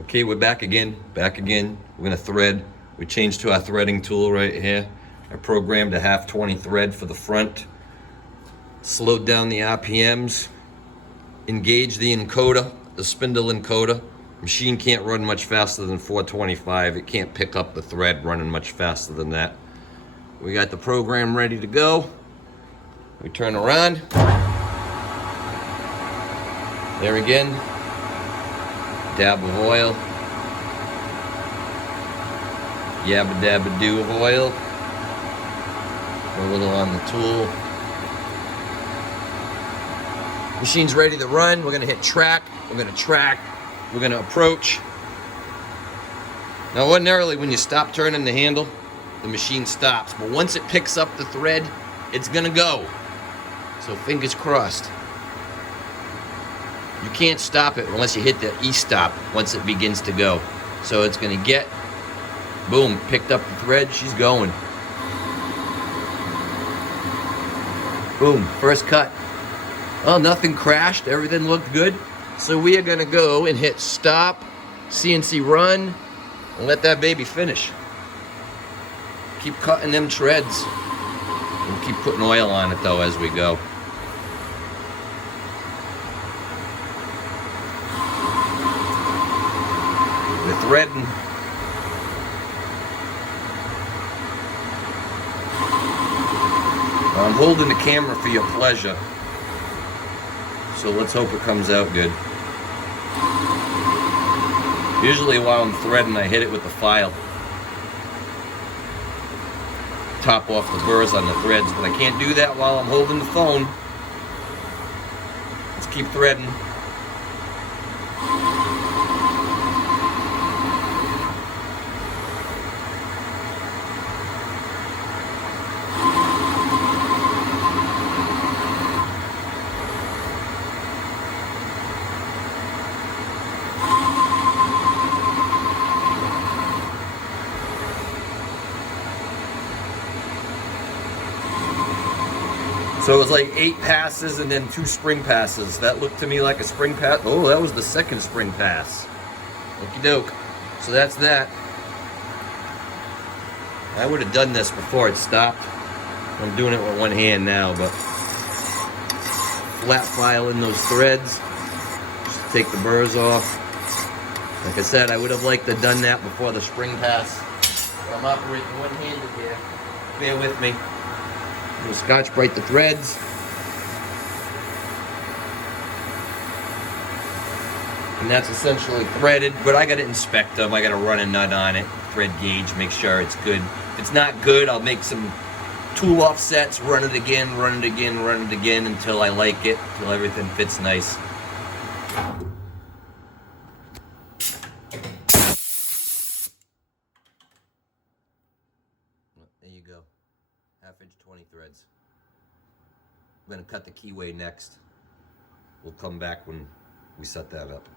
Okay, we're back again. We're gonna thread. We changed to our threading tool right here. I programmed a half 20 thread for the front. Slowed down the RPMs. Engaged the encoder, the spindle encoder. Machine can't run much faster than 425. It can't pick up the thread running much faster than that. We got the program ready to go. We turn around. There again. Dab of oil. Yabba dabba do of oil. A little on the tool. Machine's ready to run. We're gonna hit track. We're gonna track. We're gonna approach. Now ordinarily when you stop turning the handle, the machine stops. But once it picks up the thread, it's gonna go. So fingers crossed. You can't stop it unless you hit the E-stop once it begins to go. So it's gonna get, boom, picked up the thread, she's going. Boom, first cut. Oh, nothing crashed, everything looked good. So we are gonna go and hit stop, CNC run, and let that baby finish. Keep cutting them treads. We'll keep putting oil on it though as we go. We're threading. I'm holding the camera for your pleasure. So let's hope it comes out good. Usually while I'm threading, I hit it with the file. Top off the burrs on the threads, but I can't do that while I'm holding the phone. Let's keep threading. So it was like 8 passes and then 2 spring passes. That looked to me like a spring pass. Oh, that was the second spring pass. Okie doke. So that's that. I would have done this before it stopped. I'm doing it with one hand now, but flat file in those threads. Just take the burrs off. Like I said, I would have liked to have done that before the spring pass. But I'm operating one-handed here. Bear with me. We'll Scotch-Brite the threads. And that's essentially threaded, but I gotta inspect them. I gotta run a nut on it, thread gauge, make sure it's good. If it's not good, I'll make some tool offsets, run it again, run it again, run it again until I like it, until everything fits nice. There you go. 1/2 inch 20 threads. I'm gonna cut the keyway next. We'll come back when we set that up.